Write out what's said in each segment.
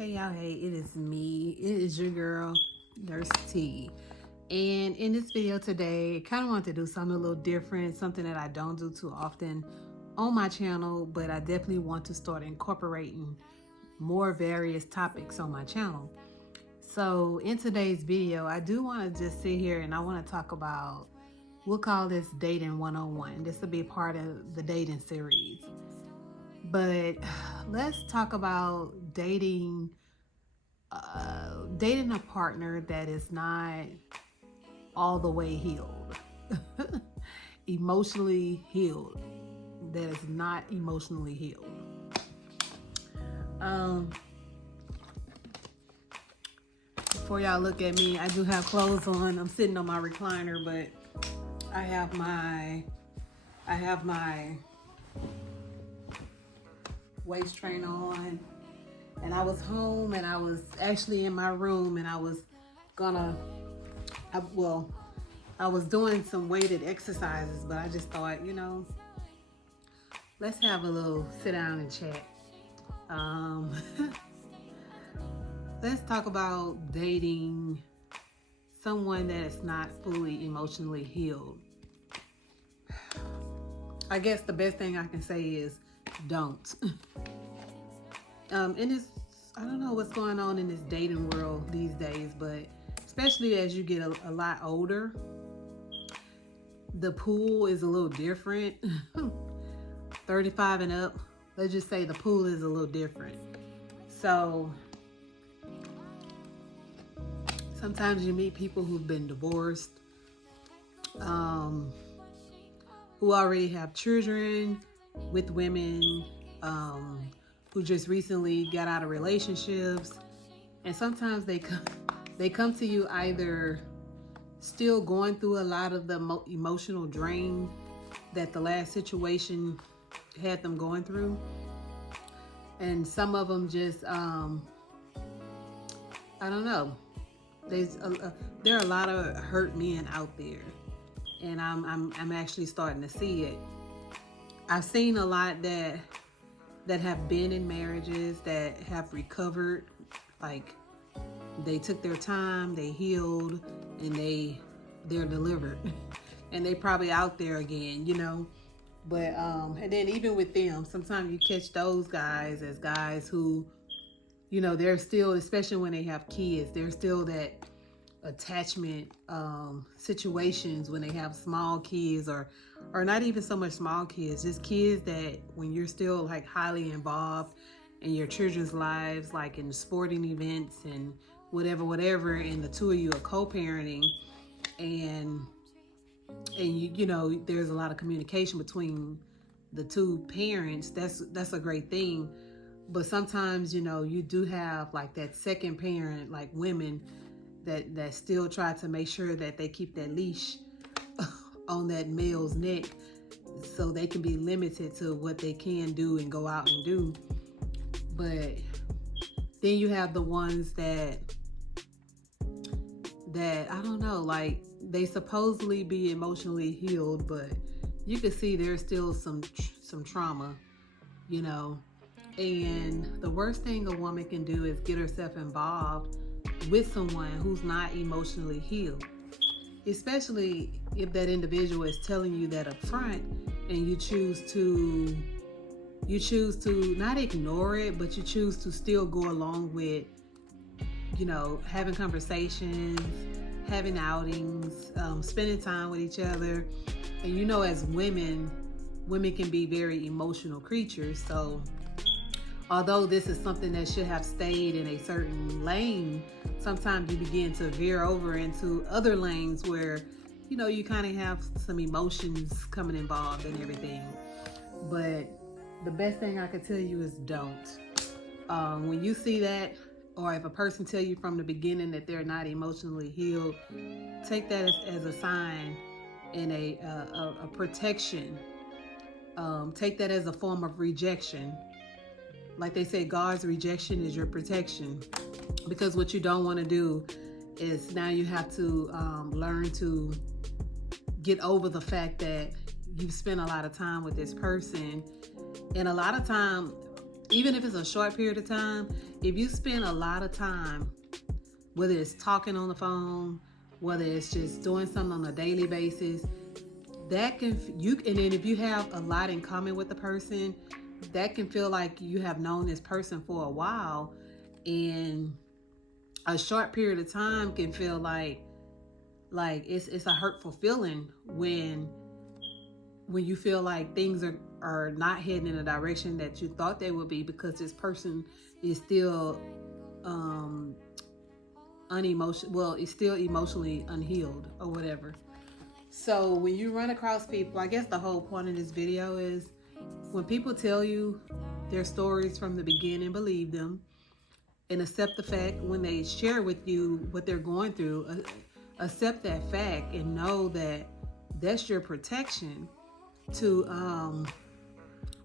Hey y'all, hey, it is me. It is your girl, Nurse T. And in this video today, I kind of want to do something a little different, something that I don't do too often on my channel, but I definitely want to start incorporating more various topics on my channel. So in today's video, I do want to just sit here and I want to talk about, we'll call this Dating 101. This will be part of the dating series. But let's talk about dating a partner that is not all the way healed. Emotionally healed. That is not emotionally healed. Before y'all look at me, I do have clothes on. I'm sitting on my recliner, but I have my waist trainer on, and I was home and I was actually in my room and I was doing some weighted exercises, but I just thought, let's have a little sit down and chat. Let's talk about dating someone that is not fully emotionally healed. I guess the best thing I can say is don't. And I don't know what's going on in this dating world these days, but especially as you get a lot older, the pool is a little different. 35 and up, let's just say the pool is a little different. So sometimes you meet people who've been divorced, who already have children with women, who just recently got out of relationships, and sometimes they come to you either still going through a lot of the emotional drain that the last situation had them going through, and some of them just I don't know. There are a lot of hurt men out there, and I'm actually starting to see it. I've seen a lot that have been in marriages that have recovered, like they took their time, they healed, and they're delivered, and they probably out there again, But and then even with them, sometimes you catch those guys as guys who, they're still, especially when they have kids, they're still that attachment situations when they have small kids, or not even so much small kids, just kids that when you're still like highly involved in your children's lives, like in the sporting events and whatever, and the two of you are co-parenting, and there's a lot of communication between the two parents. That's a great thing. But sometimes you do have like that second parent, like women that still try to make sure that they keep that leash on that male's neck so they can be limited to what they can do and go out and do. But then you have the ones that I don't know, like they supposedly be emotionally healed, but you can see there's still some trauma, and the worst thing a woman can do is get herself involved with someone who's not emotionally healed, especially if that individual is telling you that up front, and you choose to not ignore it, but you choose to still go along with, having conversations, having outings, spending time with each other. And as women can be very emotional creatures. So although this is something that should have stayed in a certain lane, sometimes you begin to veer over into other lanes where, you kind of have some emotions coming involved and everything. But the best thing I can tell you is don't. When you see that, or if a person tell you from the beginning that they're not emotionally healed, take that as a sign and a protection. Take that as a form of rejection. Like they say, God's rejection is your protection. Because what you don't want to do is now you have to learn to get over the fact that you've spent a lot of time with this person. And a lot of time even if it's a short period of time, if you spend a lot of time, whether it's talking on the phone, whether it's just doing something on a daily basis, that can, and then if you have a lot in common with the person, that can feel like you have known this person for a while, and a short period of time can feel like it's a hurtful feeling when you feel like things are not heading in a direction that you thought they would be, because this person is still it's still emotionally unhealed or whatever. So when you run across people, I guess the whole point of this video is, when people tell you their stories from the beginning, believe them and accept the fact. When they share with you what they're going through, accept that fact and know that that's your protection to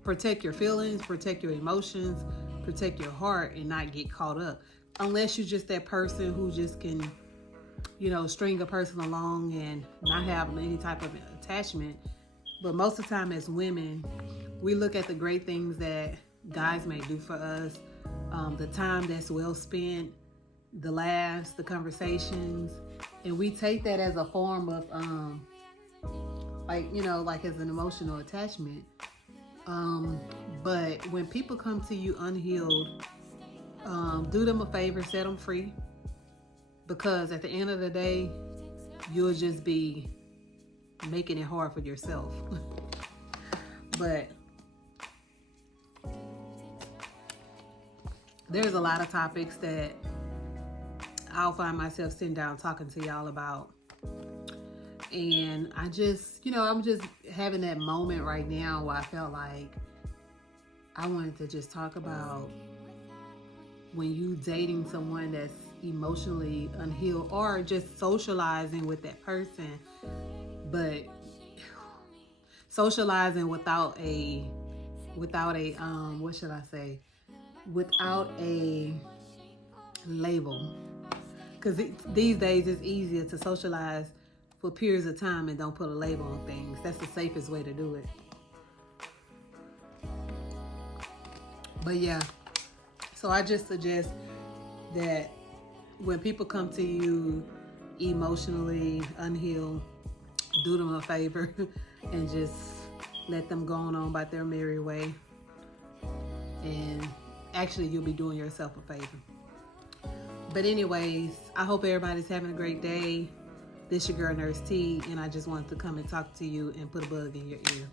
protect your feelings, protect your emotions, protect your heart, and not get caught up. Unless you're just that person who just can, string a person along and not have any type of attachment. But most of the time as women, we look at the great things that guys may do for us, the time that's well spent, the laughs, the conversations, and we take that as a form of like as an emotional attachment. But when people come to you unhealed, do them a favor, set them free, because at the end of the day, you'll just be making it hard for yourself. But there's a lot of topics that I'll find myself sitting down talking to y'all about. And I just, I'm just having that moment right now where I felt like I wanted to just talk about when you dating someone that's emotionally unhealed, or just socializing with that person, but socializing without a what should I say? Without a label. Because these days it's easier to socialize for periods of time and don't put a label on things. That's the safest way to do it. But yeah, so I just suggest that when people come to you emotionally unhealed, do them a favor and just let them go on about their merry way. And actually, you'll be doing yourself a favor. But anyways, I hope everybody's having a great day. This your girl Nurse T, and I just wanted to come and talk to you and put a bug in your ear.